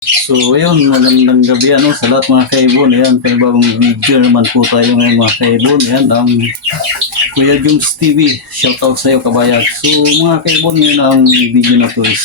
So ayun, magandang gabi ano sa lahat mga kaibon. Ayan, panibagong video naman po tayo ngayon mga kaibon. Ayan, ang Kuya Jungs TV. Shoutout sa iyo kabayag. So mga kaibon, ngayon ang video na to is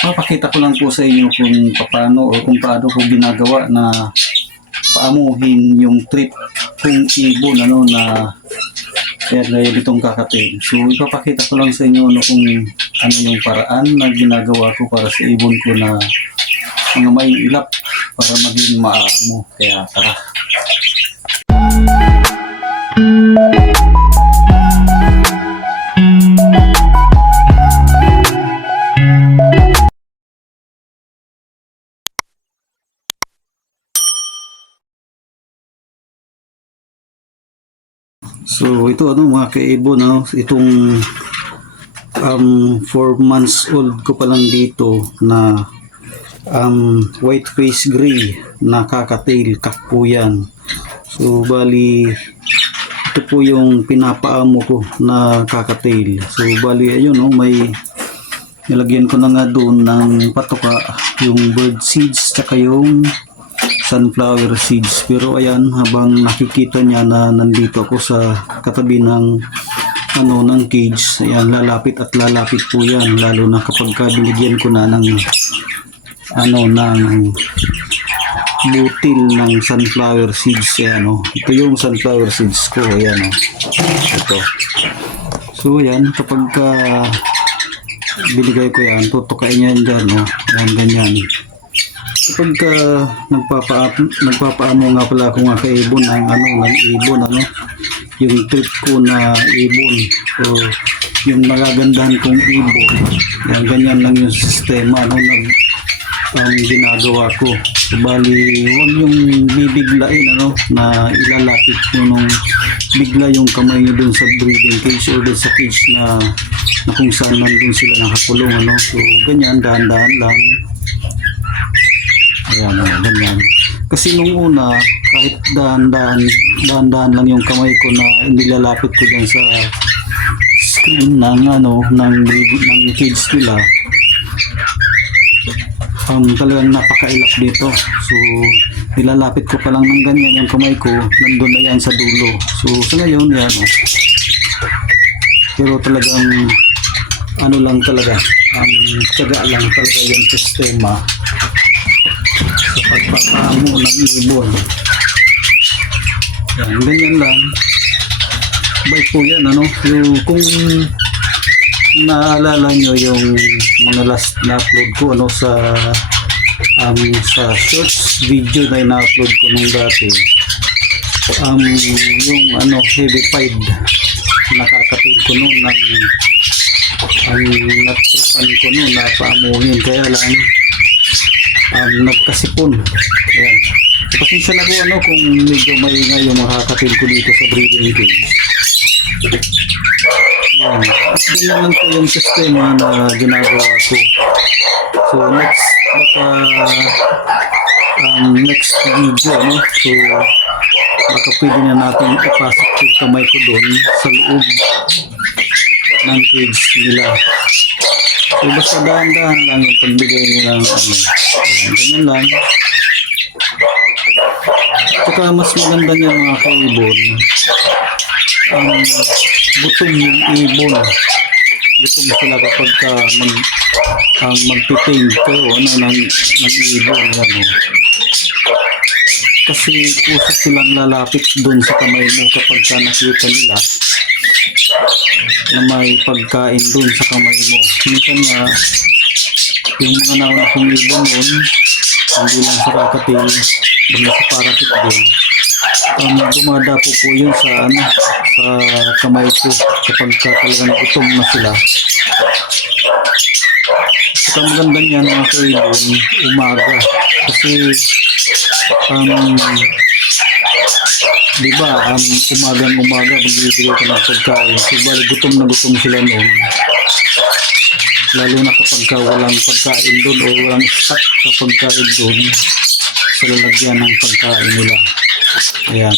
papakita ko lang po sa inyo kung paano o kung paano ko ginagawa na paamuhin yung trip kung ibon ano na kaya gaya ditong kakatin. So ipapakita ko lang sa inyo ano kung ano yung paraan na ginagawa ko para sa ibon ko na mga may ilap para maging maamo. Kaya tara. So ito ano mga kaibon ano, itong um 4 months old ko pa lang dito na um white face gray na kakatail kakpo yan. So bali ito po yung pinapaamo ko na kakatail. So bali ayun no may nilagyan ko na nga doon ng patoka yung bird seeds tsaka yung sunflower seeds. Pero ayan, habang nakikita niya na nandito ako sa katabi ng ano ng cage, ayan, lalapit at lalapit po yan. Lalo na kapag ka binigyan ko na ng ano, ng butil ng sunflower seeds. Ayan, oh. Ito yung sunflower seeds ko. Ayan, oh. Ito. So, ayan, kapag ka binigay ko yan, tutukain yan dyan, oh. Ayan, ganyan kapag ka nagpapa nagpapaamo nga pala ako nga kay ibon ang ano ng ibon ano yung trip ko na ibon so yung magagandahan kong ibon yan ganyan lang yung sistema ano nag ang ginagawa ko. Bali huwag yung bibiglain ano na ilalapit nyo nung bigla yung kamay nyo dun sa breeding cage or dun sa cage na, na kung saan nandun sila nakakulong ano. So ganyan dahan-dahan lang. Ayan, ayan, ganyan. Kasi nung una, kahit dahan-dahan, dahan-dahan lang yung kamay ko na nilalapit ko dun sa screen ng ano, ng, ng cage nila, um, talagang napakailap dito. So, nilalapit ko pa lang ng ganyan yung kamay ko, nandun na yan sa dulo. So, sa ngayon, yan. Oh. Pero talagang, ano lang talaga, ang tiyaga lang talaga yung sistema sa pagpapaamo ng ibon. Yan, ganyan lang. Bait po yan, ano? Yung, kung, kung naaalala nyo yung mga last na upload ko, ano, sa um, sa shorts video na ina-upload ko nung dati, um, yung, ano, heavy pied, nakakapig ko noon ng ang natripan ko noon na paamuhin. Kaya lang, um, nagkasipon. Ayan. Pasensya na po ano kung medyo maingay yung makakapil ko dito sa breeding cage. Ayan. Ganyan lang po yung sistema na ginagawa ko. So next, baka um, next video, no? So baka pwede na natin ipasok yung kamay ko doon sa loob ng cage nila. So basta dahan-dahan lang yung pagbigay nila ng ano. Ayan, ganyan lang. Saka mas maganda niya mga kaibon. Ang gutom yung ibon. Gutom sila kapag ka mag, um, magtiting kayo ano, ng, ng ibon. Ano. Kasi kusa silang lalapit doon sa kamay mo kapag ka nakita nila na may pagkain doon sa kamay mo. Minsan nga, yung mga nauna kong ibon nun, hindi lang sa kakatil, bali sa parakit din, um, dumadapo po yun sa ano, sa kamay ko kapag ka talagang gutom na sila. At ang maganda niyan mga kaibon, umaga. Kasi, um, di ba, um, umagang umaga, magbibigay ka ng pagkain. So, bali, gutom na gutom sila noon. Lalo na kapag ka walang pagkain doon o walang stock sa pagkain doon sa lalagyan ng pagkain nila. Ayan.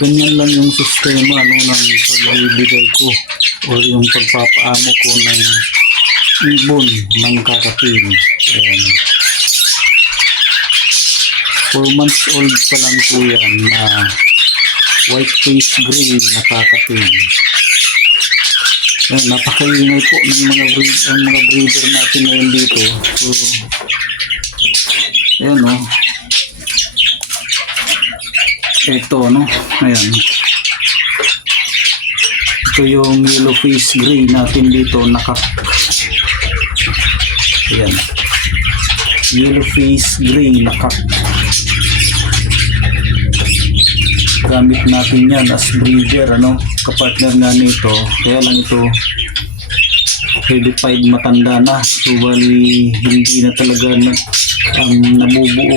Ganyan lang yung sistema no, ng pagbibigay ko o yung pagpapaamo ko ng ibon ng kakatil. Ayan. 4 months old pa lang po yan na white face gray na kakatil. Yan, napakaingay po ng mga breed, ang mga breeder natin ngayon dito. So, ayan o. Ito, no? Ayan. Ito yung yellow face gray natin dito, naka... Ayan. Yellow face gray, naka... Gamit natin yan as breeder, ano? Kapartner nga nito. Kaya lang ito, five matanda na. So, bali, hindi na talaga na, um, nabubuo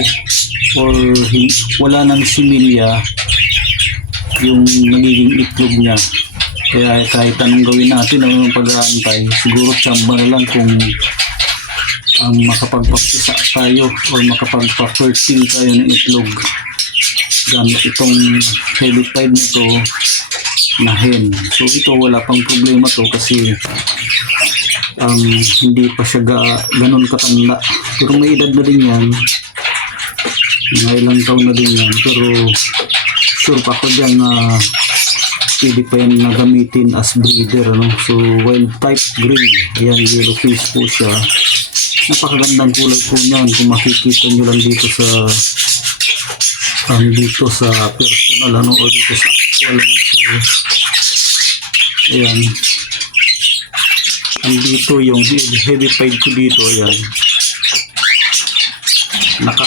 or wala nang similya yung nagiging itlog niya. Kaya kahit anong gawin natin, anong pag-aantay, siguro tsamba na lang kung ang makapagpapisa tayo or makapagpa-fertile tayo ng itlog gamit itong tide na to na hen. So ito wala pang problema to kasi um, hindi pa siya ga, ganun katanda. Pero may edad na din yan. Mga ilang taon na din yan. Pero sure pa ako dyan na pwede pa yan na gamitin as breeder. Ano? So wild type gray. Ayan, yellow face po siya. Napakagandang kulay po niyan kung makikita nyo lang dito sa um, dito sa personal ano o dito sa actual ano. So, ayan. Ang dito yung heavy pied ko dito, ayan. Naka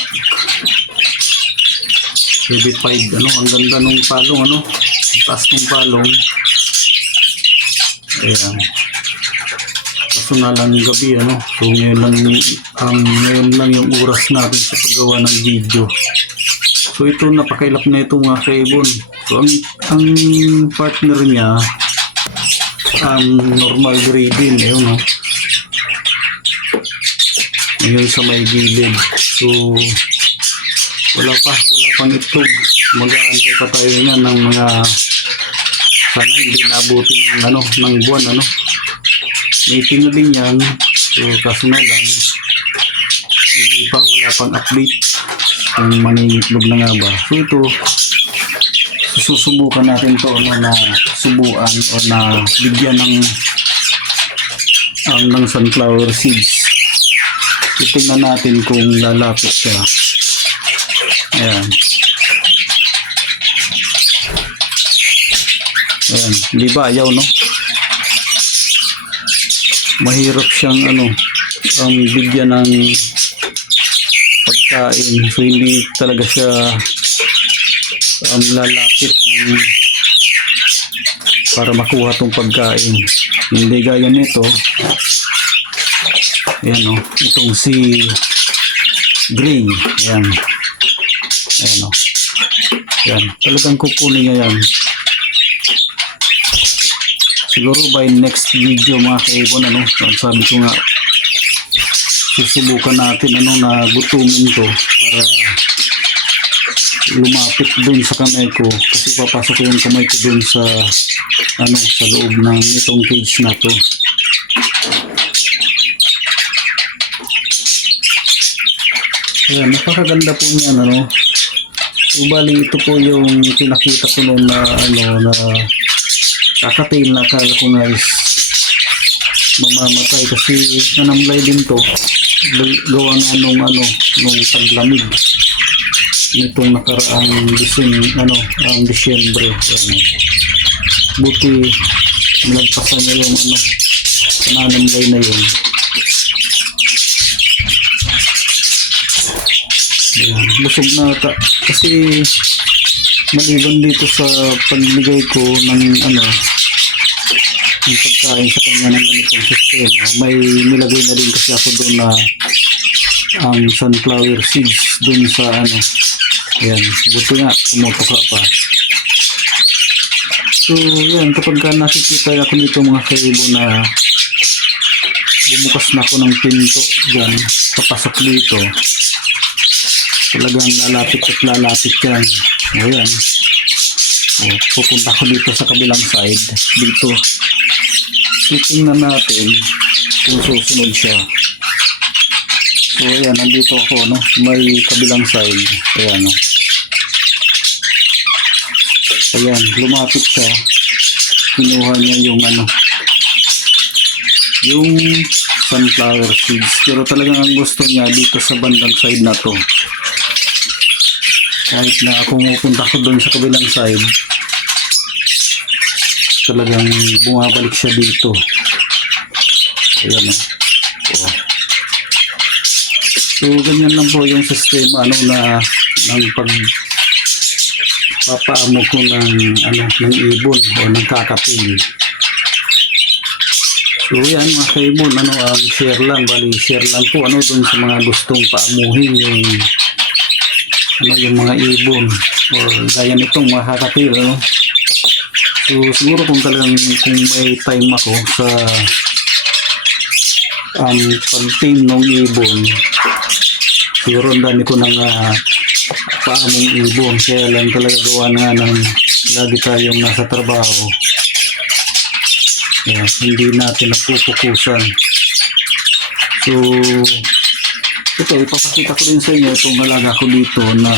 heavy pied, ano, ang ganda nung palong, ano, ang taas nung palong. Ayan. Kaso nga lang gabi, ano, so ngayon lang, ang ngayon lang yung oras natin sa paggawa ng video. So ito napakailap na ito mga kaibon. So ang, ang partner niya ang normal grading ayun no. Ayun sa may gilid. So wala pa, pang itlog. Mag-aantay pa tayo niyan ng mga sana hindi nabuti ng ano, ng buwan ano. Meeting na din yan. So kaso na lang hindi pa wala pang update kung mangingitlog na nga ba. So ito, susubukan natin to ano, na subuan o na bigyan ng ang ng sunflower seeds. Titingnan natin kung lalapit siya. Ayan. Ayan. Di ba ayaw no? Mahirap siyang ano, ang bigyan ng pagkain. So hindi talaga siya um, lalapit ng para makuha tong pagkain. Hindi gaya nito. Ayan o. Itong si Gray. Ayan. Ayan o. Ayan. Talagang kukunin niya yan. Siguro by next video mga kaibon ano. Sabi ko nga susubukan natin ano na gutumin to para lumapit dun sa kamay ko kasi papasok yung kamay ko dun sa ano sa loob ng itong cage na to Ayan, napakaganda po niyan ano so, bali ito po yung pinakita ko noon na ano na kakatail na akala ko is mamamatay kasi nanamlay din to gawa nga nung ano nung taglamig nitong nakaraang Disin, ano, ang Disyembre. Ano. Buti nagpasan niya yung ano, pananamlay na yun. Ayan, lusog na ta kasi maliban dito sa pagbigay ko ng ano ng pagkain sa kanya ng ganitong sistema may nilagay na din kasi ako doon na ang sunflower seeds doon sa ano. Yan buti nga tumutuka pa. So yan kapag ka nakikita ako nito mga kaibo na bumukas na ako ng pinto dyan papasok dito talagang lalapit at lalapit yan. Ayan o, pupunta ko dito sa kabilang side dito titingnan natin kung susunod siya. So ayan, nandito ako no, may kabilang side. Ayan no. Ayan, lumapit siya. Kinuha niya yung ano, yung sunflower seeds. Pero talagang ang gusto niya dito sa bandang side na to. Kahit na kung pupunta ko doon sa kabilang side, talagang bumabalik siya dito. Ayan o. Oh. So, ganyan lang po yung sistema ano na ng pag papaamo ko ng ano ng ibon o ng kakapil. So yan mga kaibon, ano um, share lang, bali share lang po ano dun sa mga gustong paamuhin yung ano yung mga ibon. Or gaya nitong mga kakapil ano. So siguro kung talagang kung may time ako sa ang pag-team ng ibon siguro ang dami ko ng uh, paamong ibon. Kaya lang talaga gawa nga ng lagi tayong nasa trabaho. Kaya hindi natin napupukusan. So ito ipapakita ko rin sa inyo itong alaga ko dito na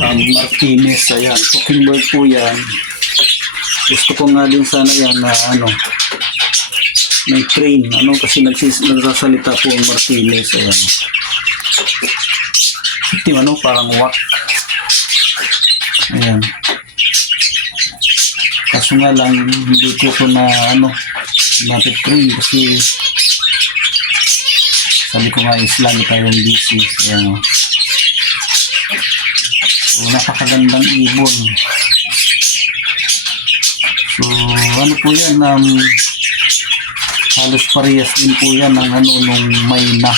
um, Martinez. Ayan cooking bird po yan. Gusto ko nga din sana yan na ano may train. Ano kasi nagsis, nagsasalita po ang Martinez. Ayan. Yung ano parang wak. Ayan. Kaso nga lang hindi ko ko na ano train kasi sabi ko nga is lagi tayong busy ayan o so napakagandang ibon. So ano po yan um, halos parehas din po yan ng ano nung Mayna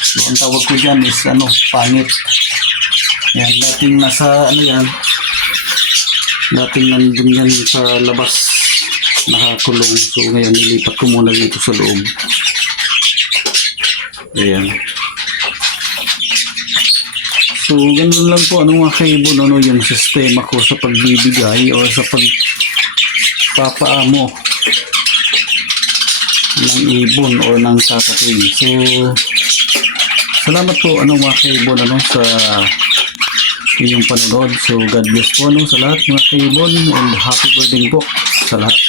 so ang tawag ko dyan is ano pangit. Yan dating nasa ano yan? Dating nandun yan sa labas nakakulong so ngayon nilipat ko muna dito sa loob ayan so ganun lang po ano mga kaibon ano yung sistema ko sa pagbibigay o sa pag papaamo ng ibon o ng kakatuy. So, salamat po ano mga kaibon ano sa inyong panonood. So, God bless po ano sa lahat mga kaibon and happy birthday po sa lahat.